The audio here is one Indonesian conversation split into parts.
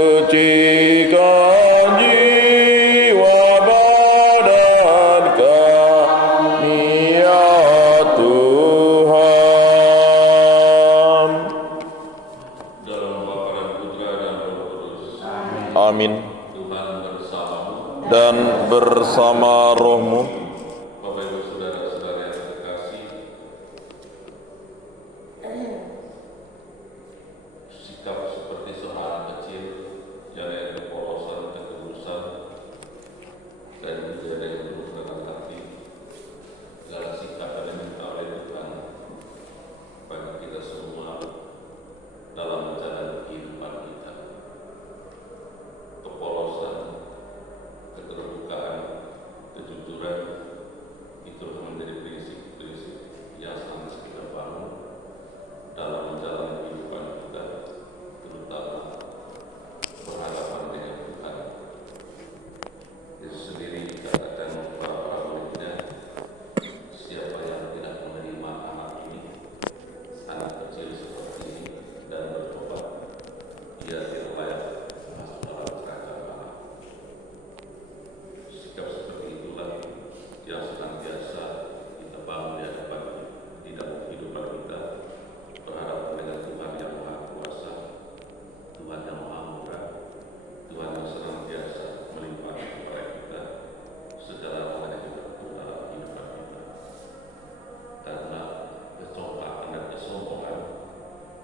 sucikan jiwa badan kami ya Tuhan. Dalam Bapa dan Putra dan Roh Kudus. Amin. Tuhan bersamamu. Dan bersama rohmu. Bapak Ibu Saudara-saudara yang terkasih, sikap seperti seorang kecil yang ada kepolosan, ketulusan, dan juga ada yang tulus dalam hati, adalah sikap yang diminta oleh Tuhan bagi kita semua dalam menjalani kehidupan kita. Kepolosan, keterbukaan, kejujuran, itu menjadi prinsip-prinsip yang harus kita bangun dalam menjalani kehidupan kita, terutama berhadapan dengan Tuhan. Yesus sendiri katakan kepada para muridnya, siapa yang tidak menerima anak ini, anak kecil seperti ini, dan bertobat, ia tidak layak masuk dalam kerajaan Allah. Sikap seperti itulah yang senantiasa kita bangun di hadapan di dalam kehidupan kita, berhadapan dengan Tuhan yang Maha Kuasa, Tuhan yang Maha Murah, Tuhan yang senantiasa melimpahkan kepada kita segala hal yang kita butuh dalam kehidupan kita. Karena kecongkakan dan kesombongan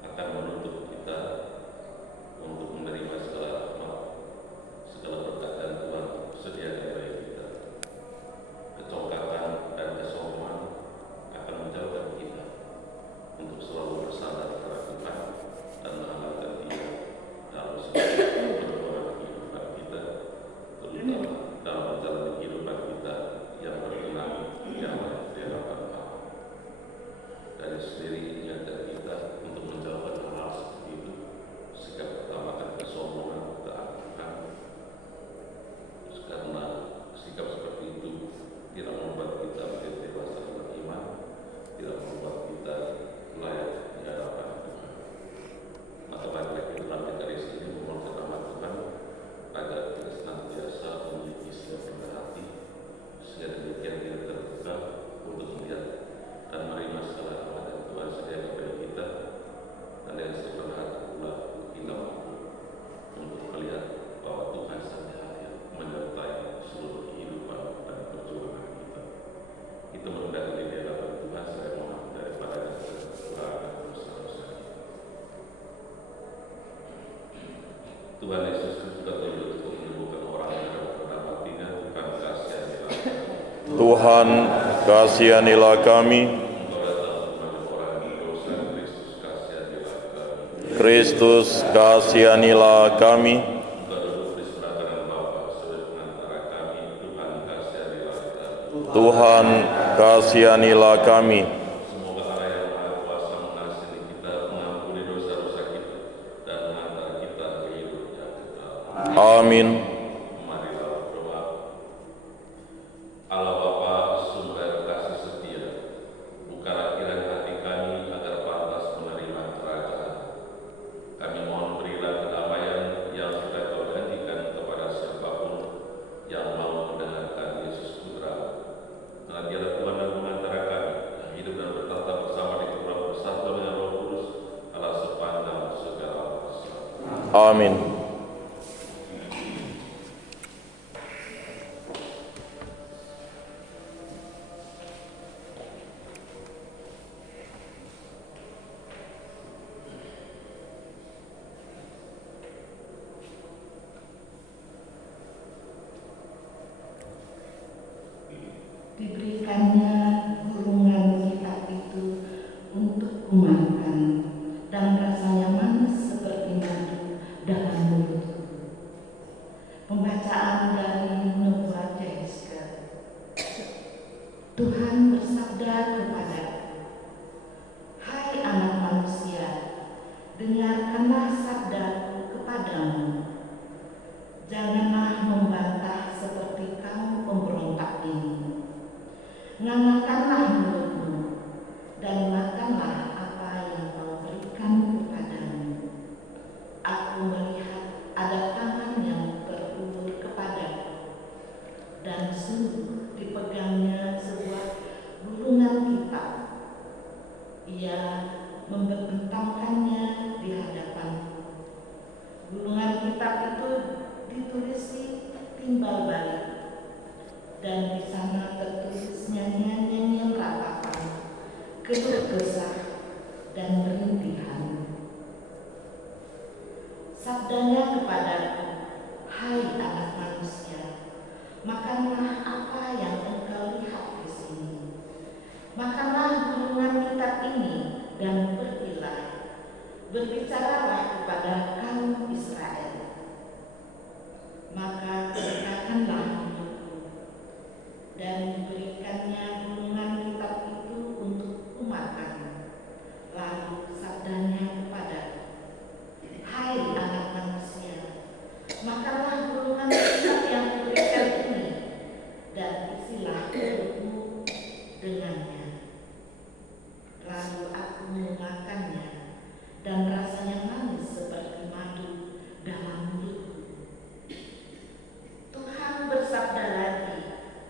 akan menuntut kita untuk menerima segala rahmat, segala berkat dan Tuhan sediakan bagi kita. Kecongkakan dan kesombongan akan menjauhkan kita untuk selalu bersandar kepada Tuhan dan mengandalkan Dia dalam segala perbuatan kehidupan kita, terutama dalam menjalani kehidupan kita yang berkenan yang di hadapan Allah. Dari sendiri ingatkan kita untuk menjauhkan hal seperti itu. Sikap pertama kan kesombongan, keangkuhan, karena sikap seperti itu tidak membuat kita menjadi dewasa beriman, tidak membuat kita layak di hadapan Tuhan. Maka baiklah kita dari sini memohon rahmat Tuhan agar kita senantiasa memiliki sikap rendah hati, sehingga demikian kita terbuka untuk melihat dan menerima segala hal yang Tuhan sediakan bagi kita, dan dengan serendah hati pula kita mampu untuk melihat bahwa Tuhan saja hadir menyertai seluruh kehidupan dan perjuangan kita. Kita merendahkan diri di hadapan Tuhan, saya mohon daripada kesalahan dan dosa-dosa kita. Tuhan Yesus juga turut untuk menyembuhkan orang yang terkena matinya, Tuhan kasihanilah. Tuhan, kasihanilah kami. Kristus, kasihanilah kami. Tuhan, kasihanilah kami. Semoga Allah yang Maha Kuasa mengasihi kita, mengampuni dosa-dosa kita, dan mengantar kita ke hidup yang kekal. Amin. Marilah berdoa. Allah Bapa, sumber kasih setia, bukalah kiranya hati kami agar pantas menerima kerajaan. Kami mohon berilah kedamaian yang sudah Kau janjikan kepada siapapun yang mau mendengarkan Yesus Putra. Karena Dialah Tuhan dan pengantara kami, yang hidup dan bertata bersama di Tuhan bersatu dengan Roh Kudus, Allah sepanjang segala masa. Amin. Diberikannya gulungan kitab itu untuk kumakan, dan rasanya manis seperti madu dalam mulutku. Pembacaan dari Nubuat Yesaya. Tuhan bersabda kepadaku, hai anak manusia, dengarkanlah sabdaku kepadamu. Janganlah membantah seperti kaum pemberontak ini. Nganggarkanlah mulutmu dan makanlah apa yang kau berikan kepadamu. Aku melihat ada kitab itu ditulisi timbal balik, dan di sana tertulis nyanyian-nyanyian ratapan, keluh kesah, dan rintihan. Sabdanya kepadaku, hai anak manusia, makanlah apa yang engkau lihat di sini. Makanlah gulungan kitab ini dan pergilah. Berbicaralah kepada kaum Israel. Maka katakanlah mulutku, dan diberikannya gulungan kitab itu untuk kumakan. Lalu sabdanya kepadaku, hai anak manusia, makanlah gulungan kitab yang diberikan ini, dan isilah perutmu dengannya. Lalu aku memakannya, dan rasanya manis seperti madu dalam mulutku. Tuhan bersabda lagi,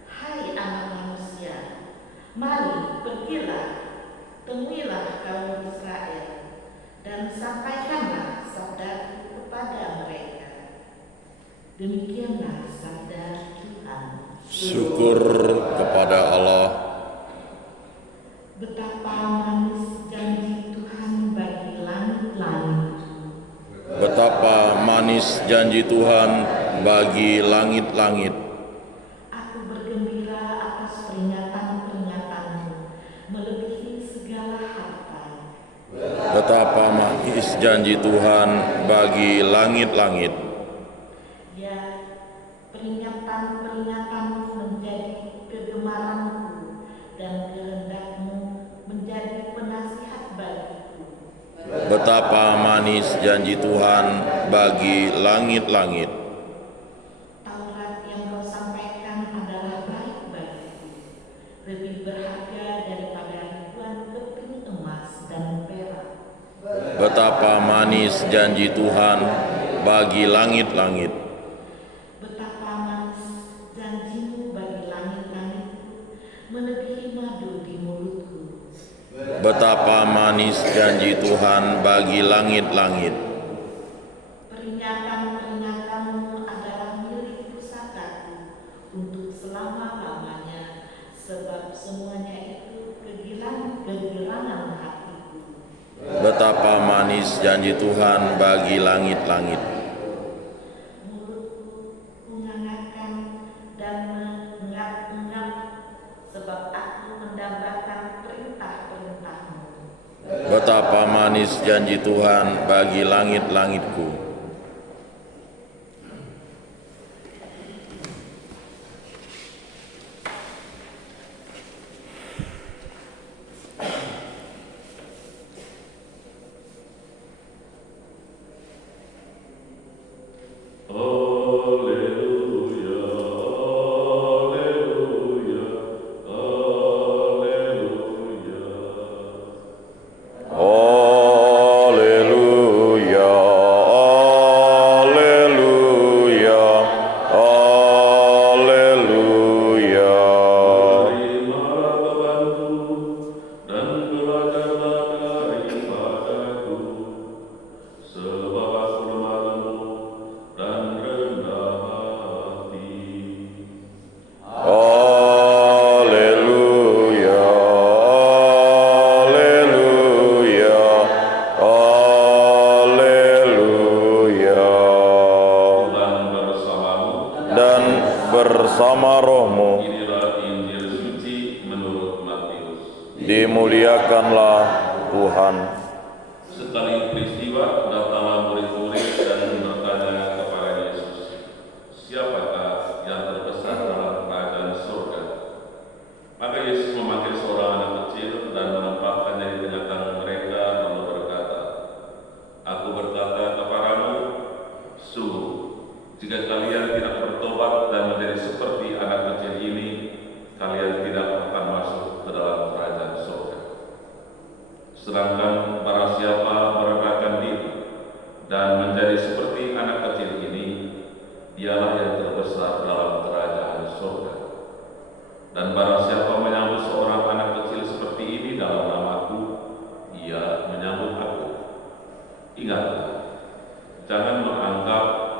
hai anak manusia, mari pergilah, temuilah kaum Israel, dan sampaikanlah sabdaku kepada mereka. Demikianlah sabda Tuhan. Syukur kepada Allah. Betapa manis janji Tuhan bagi langit-langit. Betapa manis janji Tuhan bagi langit-langit. Aku bergembira atas peringatan-peringatanmu, melebihi segala harta. Betapa manis janji Tuhan bagi langit-langit. Ya, peringatan-peringatanmu menjadi kegemaranku, dan kehendakmu menjadi penasihat bagiku. Betapa manis janji Tuhan bagi langit-langit. Taurat yang kau sampaikan adalah baik bagiku, lebih berharga daripada ribuan keping emas dan perak. Betapa manis janji Tuhan bagi langit-langit. Betapa manis janjimu bagi langit-langitku, melebihi madu di mulutku. Betapa manis janji Tuhan bagi langit-langit. Peringatan-peringatanmu adalah milik pusakaku untuk selama-lamanya, sebab semuanya itu kegirangan hatiku. Betapa manis janji Tuhan bagi langit-langit. Mulutku mengangatkan dan mengenggam, sebab aku mendambakan perintah-perintahmu. Betapa manis janji Tuhan bagi langit-langitku. Bersama rohmu, Inilah Injil suci menurut Matius. dimuliakanlah Tuhan. Sekali peristiwa, datanglah murid-murid dan bertanya kepada Yesus, siapakah yang terbesar dalam kerajaan surga? Maka Yesus memanggil seorang anak kecil dan menempatkannya di tengah-tengah mereka, lalu berkata, Aku berkata kepadamu, sungguh, jika kalian tidak bertobat dan menjadi seperti anak kecil ini, kalian tidak akan masuk ke dalam kerajaan surga. Sedangkan barang siapa merendahkan diri dan menjadi seperti anak kecil ini, dialah yang terbesar dalam kerajaan surga. Dan barang siapa menyambut seorang anak kecil seperti ini dalam namaku, ia menyambut aku. Ingatlah, jangan menganggap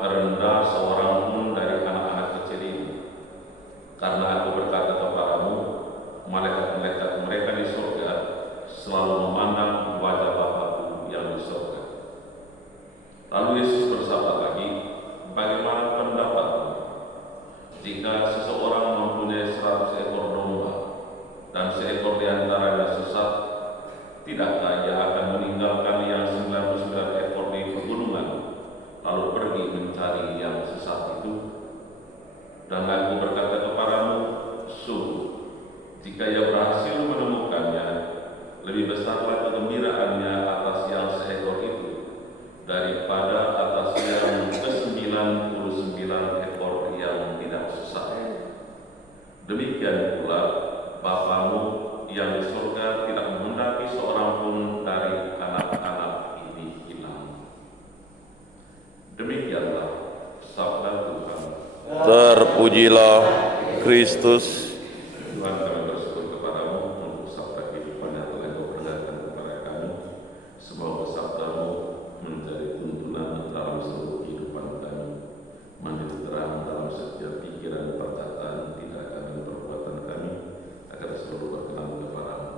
Demikian pula Bapamu yang di surga tidak menghendaki seorang pun dari anak-anak ini hilang. Demikianlah sabda Tuhan. Terpujilah Kristus. Tuhan, kami bersyukur kepadamu untuk sabda kehidupan yang telah Kau perlihatkan kepada kami. Semoga sabdamu menjadi tuntunan dalam seluruh kehidupan kami, menjadi terang dalam setiap pikiran, perkataan, tindakan dan perbuatan kami, agar selalu berkenan kepadamu.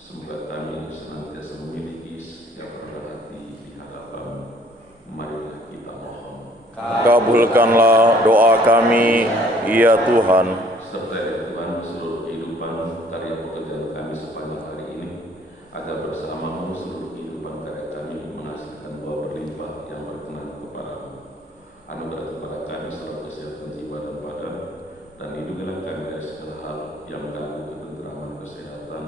Semoga kami senantiasa memiliki setiap rendah hati di hadapan-Mu. Marilah kita mohon. Kabulkanlah doa kami, ya Tuhan. Sertai Tuhan seluruh kehidupan karya pekerjaan kami sepanjang hari ini, agar bersama-Mu seluruh kehidupan karya kami menghasilkan buah berlimpah yang berkenan kepadamu. Anugerah kepada kami selalu kesehatan jiwa dan badan, dan lindungilah kami dari segala hal yang mengganggu ketenteraman kesehatan,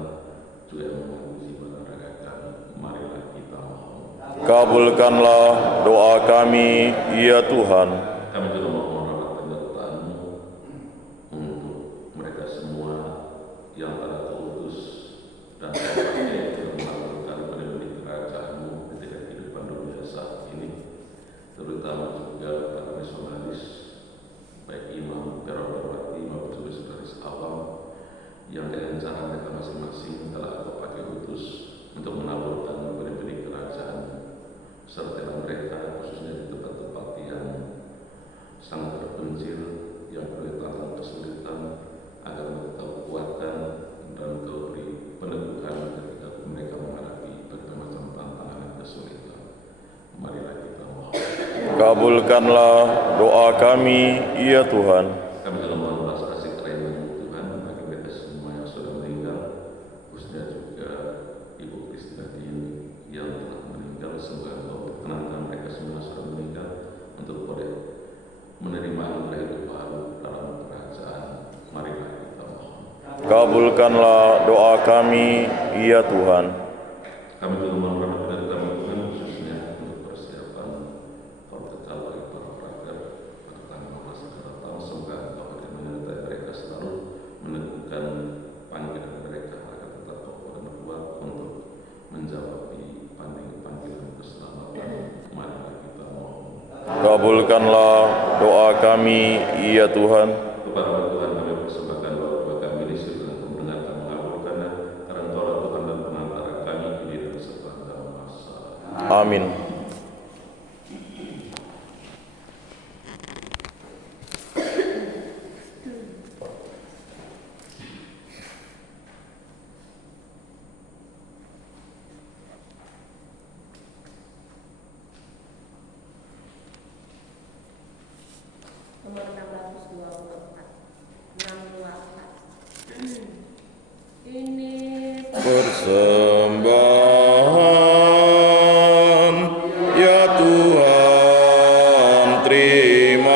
juga yang mengganggu jiwa dan raga kami. Marilah kita mohon. Kabulkanlah doa kami, ya Tuhan. Kami juga mohon rahmat penyertaan-Mu untuk mereka semua yang telah Kau utus dan Kau pakai untuk melakukan penyelidikan kerajaan-Mu ketika kehidupan dunia saat ini, terutama juga para misionaris, baik imam, perawat-perawati maupun saudara-saudari awam yang dengan cara mereka masing-masing telah Kau pakai utus untuk menaburkan benih-benih kerajaan, serta mereka khususnya di tempat-tempat yang sangat terpencil, yang kelihatan kesulitan, agar mereka kuatkan dan Kau beri peneguhan ketika mereka menghadapi berbagai macam tantangan dan kesulitan. Marilah kita mohon. Kabulkanlah doa kami, ya Tuhan. Kami juga mohon belas kasih karunia-Mu Tuhan bagi mereka semua yang sudah meninggal, khususnya juga Ibu Kristina yang telah meninggal. Semoga Kau perkenankan mereka semua sudah meninggal untuk boleh menerima anugerah hidup baru dalam kerajaan. Marilah kita mohon. Kabulkanlah doa kami, ya Tuhan. Kami juga mohon rahmat dari kami Tuhan, khususnya untuk persiapan Portugal bagi para praker pada tanggal 15 akan datang. Semoga Kau akan menyertai mereka selalu, meneguhkan panggilan mereka agar tetap kokoh dan kuat untuk menjawab panggilan keselamatan. Marilah kita mohon. Kabulkanlah doa kami, ya Tuhan. Kepada Tuhan kami persembahkan doa kami ini, dengan Kau mendengarkan mengabulkannya, karena Engkaulah Tuhan dan penantara kami kini dan sepanjang masa. Amin. Nomor 624. Ini Persembahan, ya Tuhan, terimalah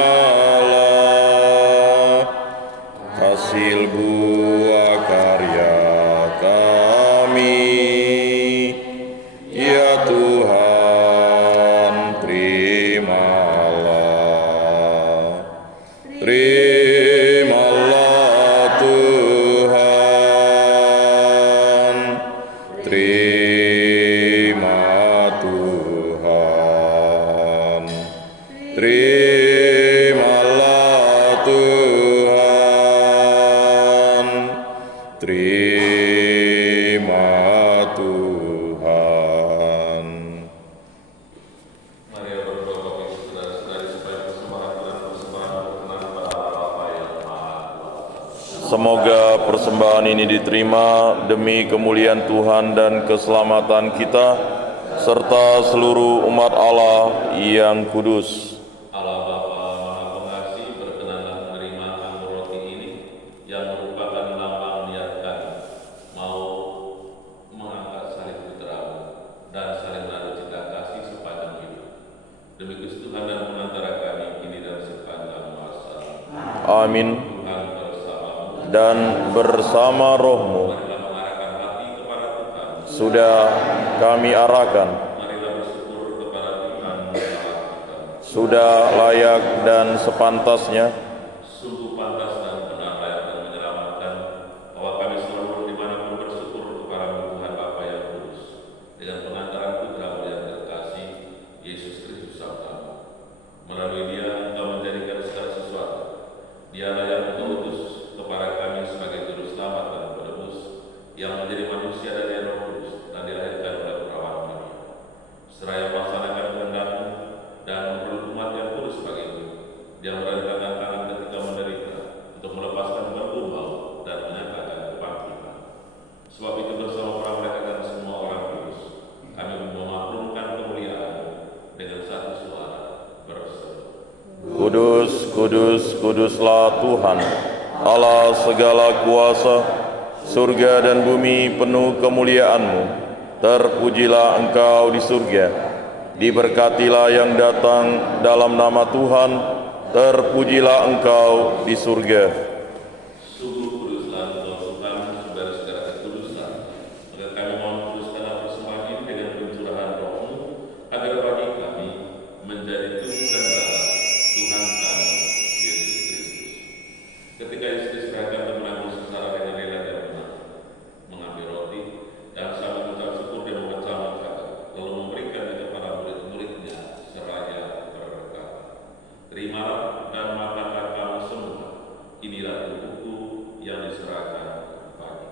hasil buah karya kami, ya Tuhan, terimalah. Terimalah Tuhan, terima Tuhan, terimalah Tuhan, terima Tuhan. Mari berdoa bagi saudara-saudari supaya persembahan dan persembahan berkenan kepada Bapa yang Maha Kuasa. Semoga persembahan ini diterima demi kemuliaan Tuhan dan keselamatan kita, serta seluruh umat Allah yang kudus. Allah Bapa Maha Pengasih, berkenanlah menerima anggur roti ini yang merupakan lambang niat kami mau mengangkat salib putra-Mu dan saling menaruh cinta kasih sepanjang hidup. Demi Kristus Tuhan dan penantara kami kini dan sepanjang masa. Amin. Tuhan bersamamu. Dan bersama rohmu Marilah mengarahkan hati kepada Tuhan. sudah kami arahkan, Marilah bersyukur kepada Tuhan Allah kita. sudah layak dan sepantasnya Sungguh pantas dan benar layak dan menyenangkan Dia merentangkan tangan ketika menderita untuk melepaskan belenggu maut dan menyatakan kebangkitan. Sebab itu bersama para malaikat dan semua orang kudus, kami memaklumkan kemuliaan dengan satu suara berseru: Kudus, kudus, kuduslah Tuhan, Allah segala kuasa, surga dan bumi penuh kemuliaan-Mu. Terpujilah Engkau di surga, diberkatilah yang datang dalam nama Tuhan, terpujilah Engkau di surga. Sungguh kuduslah Engkau Tuhan, saudara-saudara kekudusan. Maka kami mohon kuduskanlah persembahan ini dengan pencurahan Roh-Mu, agar bagi kami menjadi tubuh dan darah Tuhan kami Yesus Kristus. Ketika Yesus diserahkan ke menanggung sengsara dengan rela dan benar, mengambil roti dan sambil mengucap syukur dia memecah-mecahkan, lalu memberikannya kepada murid-muridnya seraya berkata, "Terimalah dan makanlah kamu semua. Inilah tubuhku yang diserahkan bagi."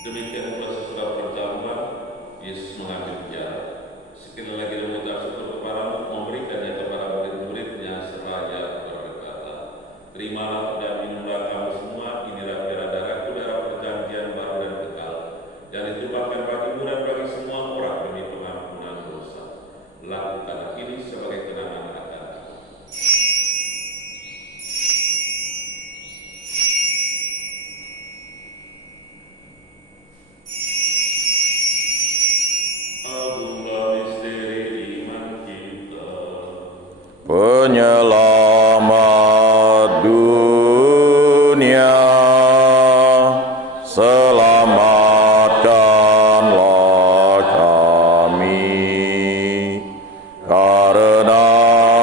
Demikian pula sesudah perjamuan, Yesus mengambil piala. Sekali lagi dia mengucap syukur kepada-Mu, memberikannya kepada murid-muridnya seraya berkata, "Terimalah dan minumlah kamu semua. Inilah piala darahku, darah perjanjian baru dan kekal, yang ditumpahkan bagimu dan bagi semua orang demi pengampunan dosa. Lakukanlah ini sebagai kenangan akan Aku." Agunglah misteri iman kita. Penyelamat dunia, selamatkanlah kami, karena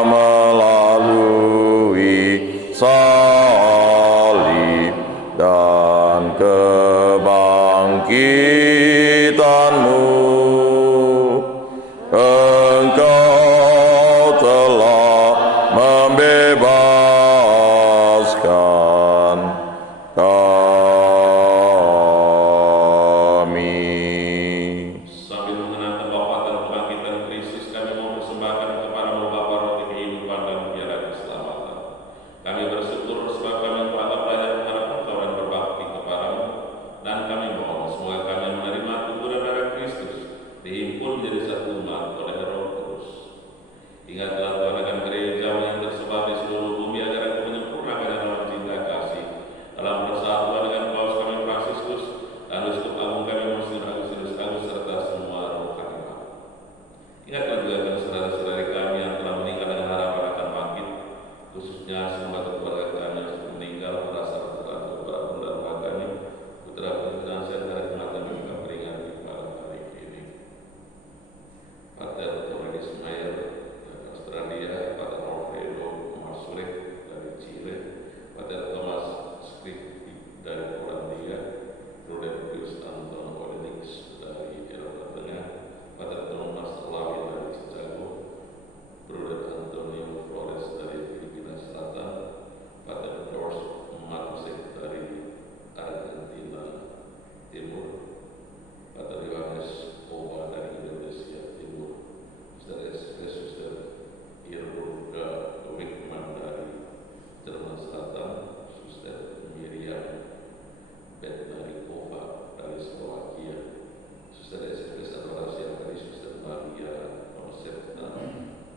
melalui salib dan kebangkitan-Mu, Engkau telah membebaskan kami. Sambil mengenang kewafatan dan kebangkitan Kristus, kami mau persembahkan kepada-Mu Bapa roti kehidupan dan piala keselamatan. Kami bersyukur sebab kami menganggap layak mengharap Engkau dan berbakti kepada-Mu, dan kami mohon semoga kami menerima tubuh dan darah Kristus, dihimpun menjadi satu umat oleh Roh Kudus. Ingatlah Tuhan akan gereja yang tersebar di seluruh bumi, agar Engkau menyempurnakan dalam cinta kasih, dalam persatuan dengan Paus kami Fransiskus dan Uskup Agung kami Monsignor Agustinus Agus serta semua rohani. Ingatlah juga akan saudara-saudari kami yang telah meninggal dengan harapan akan bangkit, khususnya semua keluarga kami yang sudah meninggal pada saat tertentu kepada bunda rumah kami, putra dan saudara kematian yang kami peringati pada hari ini. Pater Torres Ismail dari Australia, Pater Alfredo Marsurek dari Chile, Pater Thomas Skripti dari Polandia, Bruder Pius Anton Olenik dari Eropa Tengah, Pater Thomas Lawin dari Chicago, Bruder Antonio Flores dari Filipina Selatan, Pater George Matusek dari Argentina Timur, Pater Yohanes Owa dari Indonesia Timur, Suster Irulga Wickman dari Jerman Selatan, Suster Miriam Betmarikova dari Slovakia, Suster Espes Adorasia dari Suster Maria Konserta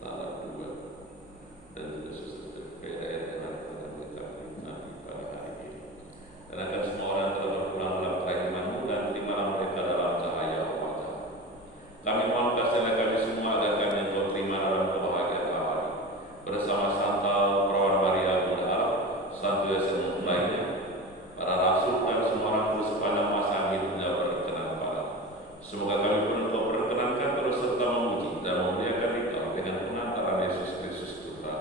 Tanah Dua, dan juga Suster PRR yang telah berkabung nanti pada hari ini. Dan akan semua orang telah berpulang dalam kerahiman-Mu dan terimalah mereka dalam cahaya wajah. Kami mohon kasihlah kami semua agar kami Engkau terima dalam kebahagiaan abadi, bersama Santa Perawan Maria Bunda Allah, Santo Yosefu lainnya, para rasul dan semua orang kudus sepanjang masa hidupnya berkenan pada. Semoga kami pun Engkau perkenankan terus serta memuji dan memuliakan Engkau dengan pengantaran Yesus Kristus Putra,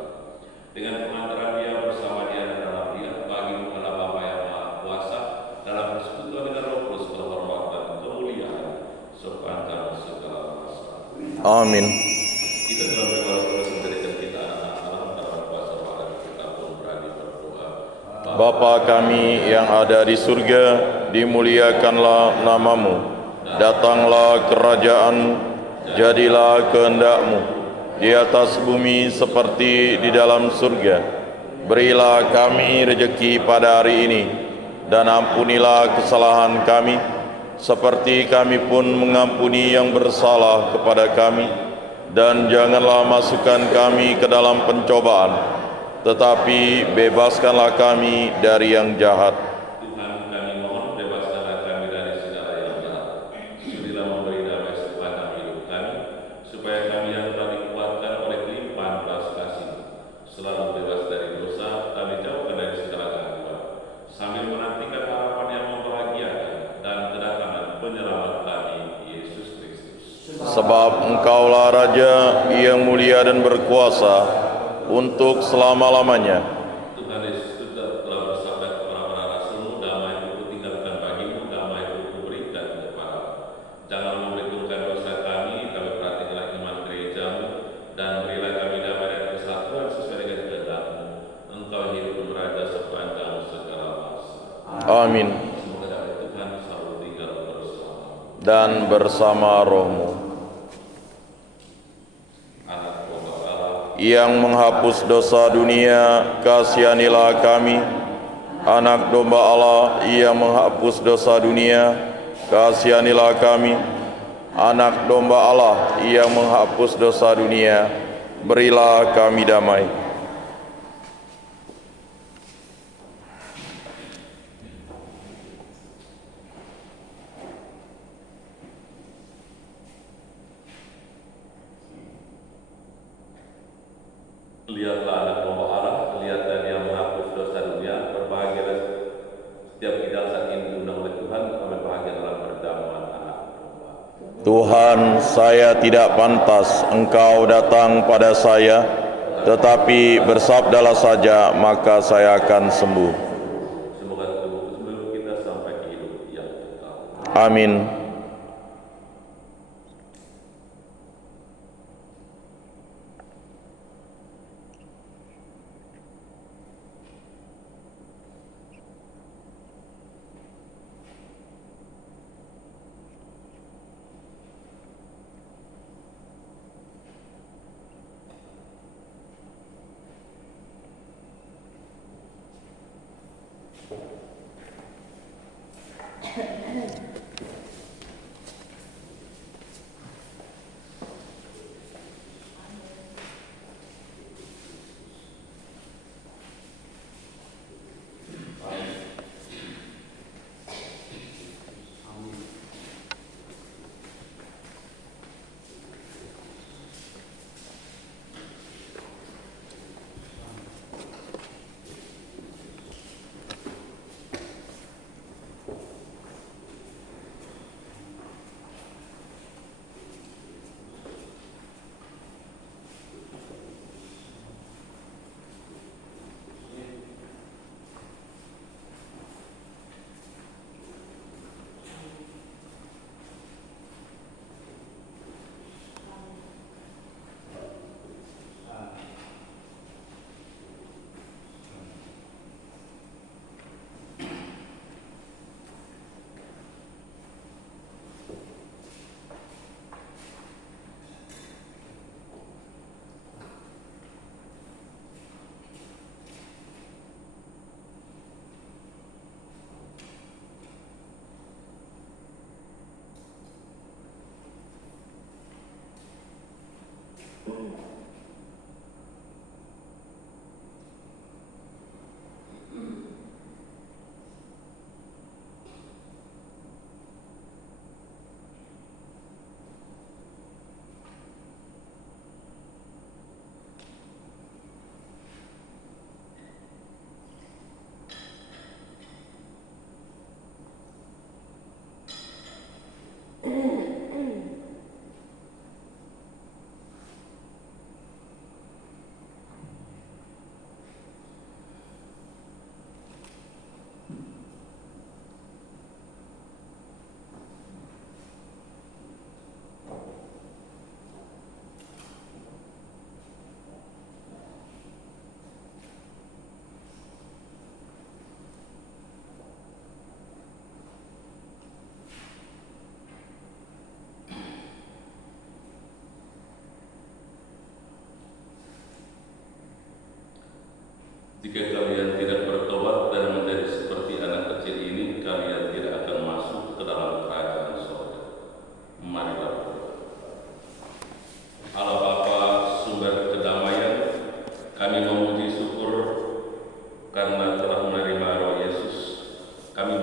dengan pengantaran Dia bersama Dia dan dalam Dia, bagi-Mu Allah Bapa yang Maha Kuasa, dalam persekutuan dengan Roh Kudus, kehormatan dan kemuliaan sepanjang segala masa. Amin. Kita telah berdoa terus menjadikan kita anak-anak dalam kuasa Allah, kita pun berani berdoa. Bapa kami yang ada di surga, dimuliakanlah namamu. Datanglah kerajaan, jadilah kehendak-Mu di atas bumi seperti di dalam surga. Berilah kami rejeki pada hari ini, dan ampunilah kesalahan kami, seperti kami pun mengampuni yang bersalah kepada kami. Dan janganlah masukkan kami ke dalam pencobaan, tetapi bebaskanlah kami dari yang jahat. Tuhan, kami mohon bebaskanlah kami dari segala yang jahat. Sudilah memberi damai sepanjang hidup kami, supaya kami yang telah dikuatkan oleh limpahan belas kasih, selalu bebas dari dosa dan dijauhkan dari segala gangguan, sambil menantikan harapan yang membahagiakan dan kedatangan penyelamat kami, Yesus Kristus. Sebab Engkaulah Raja yang mulia dan berkuasa untuk selama-lamanya. Tuhan Yesus telah bersabda kepada para rasul, damai itu kutinggalkan bagimu, damai itu kuberikan kepadamu. Jangan memperhitungkan dosa kami, tapi perhatikanlah iman gerejamu, dan berilah kami damai dan kesatuan sesuai dengan kehendak-Mu. Engkau hidup beraja sepanjang segala masa. Amin. Semoga damai Tuhan selalu tinggal bersama Dan bersama rohmu, anak domba Allah yang menghapus dosa dunia, kasihanilah kami. Anak domba Allah yang menghapus dosa dunia, kasihanilah kami. Anak domba Allah yang menghapus dosa dunia, berilah kami damai. Lihatlah anak domba Allah, lihatlah Dia menghapus dosa dunia. Berbahagialah setiap kita saat ini diundang oleh Tuhan, kami bahagia dalam perjamuan anak domba. Tuhan, saya tidak pantas Engkau datang pada saya, tetapi bersabdalah saja, maka saya akan sembuh. Semoga tubuh kita sampai ke hidup yang kekal. Amin.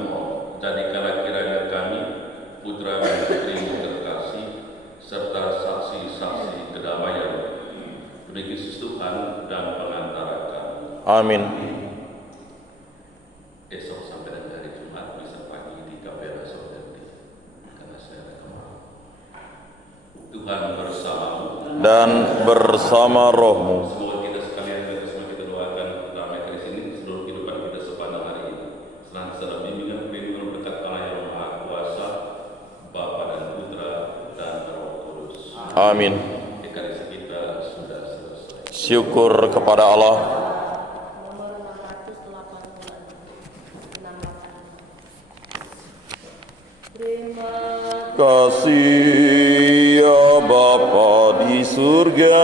Roh. Jadikanlah kiranya kami, putra dan putrimu terkasih, serta saksi-saksi kedamaian demi Kristus Tuhan dan pengantara kami. Amin. Esok sampai dengan hari Jumat bisa pagi di Kapela Soderti, karena saya ada kemauan. Tuhan bersamamu Dan bersama rohmu. Semoga kita sekalian dan semua kita doakan damai dari sini seluruh kehidupan kita sepanjang hari ini. Senantiasa dalam bimbingan perlindungan berkat Allah yang Maha Kuasa, Bapa dan Putra dan Roh Kudus. Amin. Ekaristi kita sudah selesai. Syukur kepada Allah. Nomor 686. Terima Kasih ya Bapa di surga,